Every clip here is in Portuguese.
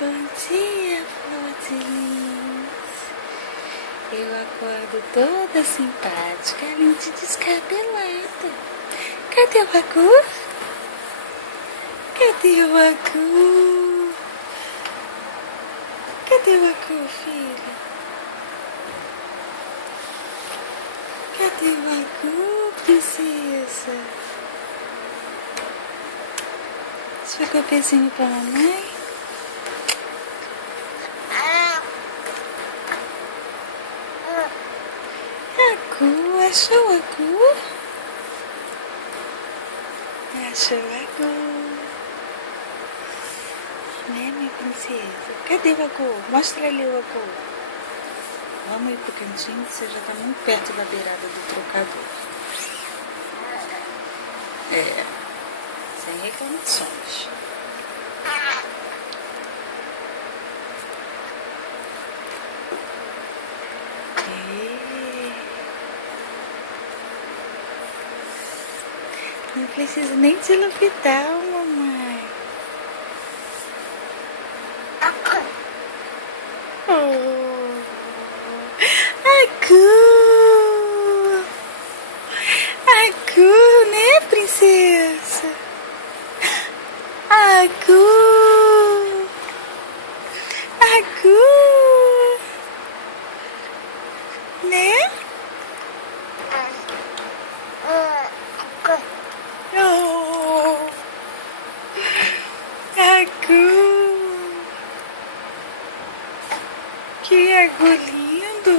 Bom dia, flor de lis. Eu acordo toda simpática, além de descabelada. Cadê o Agu? Cadê o Agu? Cadê o Agu, filha? Cadê o Agu, princesa? Você pegou o pezinho pra mamãe? Agu, achou o Agu? Achou o Agu. Né, minha princesa? Cadê o Agu? Mostra ali o Agu. Vamos ir pro cantinho, que você já tá muito perto da beirada do trocador. É, sem reclamações. Não precisa nem te lapidar, mamãe. Oh, Agu! Agu, né, princesa? Agu! Agu! Né? Oh, Agu! Que Agu lindo!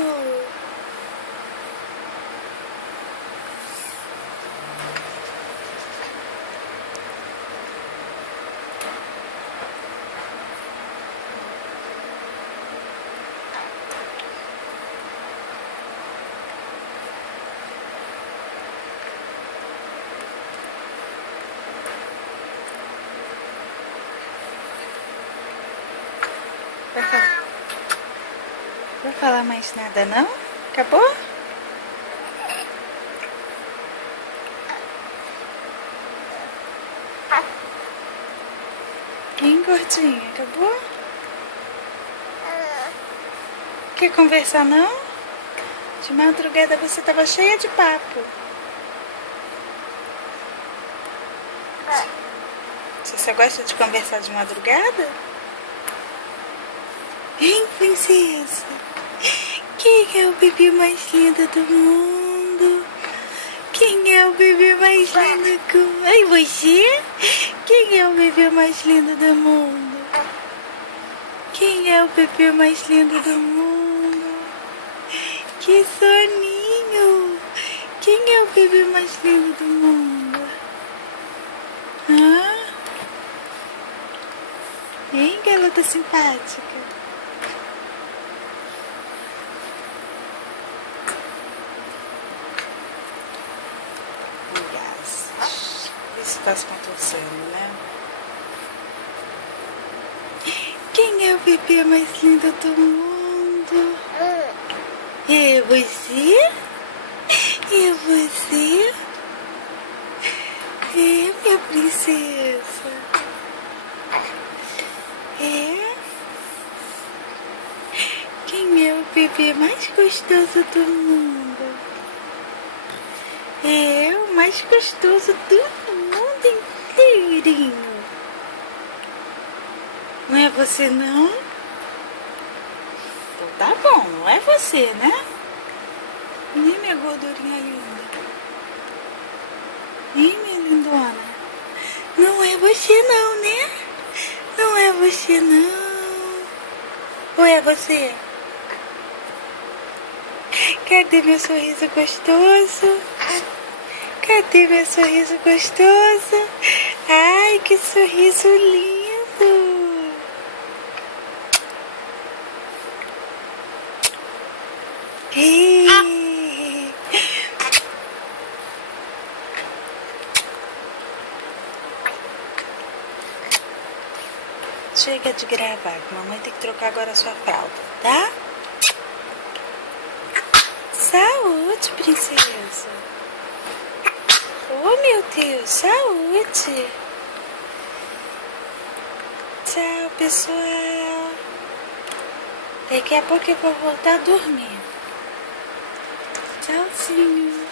Não vou falar mais nada, não? Acabou? Hein, gordinha? Acabou? Quer conversar, não? De madrugada você tava cheia de papo. Você gosta de conversar de madrugada? Hein, princesa? Quem é o bebê mais lindo do mundo? Quem é o bebê mais lindo do mundo? Ai, você? Quem é o bebê mais lindo do mundo? Quem é o bebê mais lindo do mundo? Que soninho! Quem é o bebê mais lindo do mundo? Hã? Hein, garota simpática? Isso tá se contorcendo, né? Quem é o bebê mais lindo do mundo? É você? É você? É, minha princesa? É? Quem é o bebê mais gostoso do mundo? É, o mais gostoso do mundo inteirinho. Não é você, não? Então tá bom, não é você, né? Nem minha gordurinha linda. Ih, minha lindona. Não é você, não, né? Não é você, não. Ou é você? Cadê meu sorriso gostoso? Cadê meu sorriso gostoso? Ai, que sorriso lindo! Ei. Chega de gravar, mamãe tem que trocar agora a sua fralda, tá? Saúde, princesa! Oh, meu Deus, saúde! Tchau, pessoal. Daqui a pouco eu vou voltar a dormir. Tchauzinho.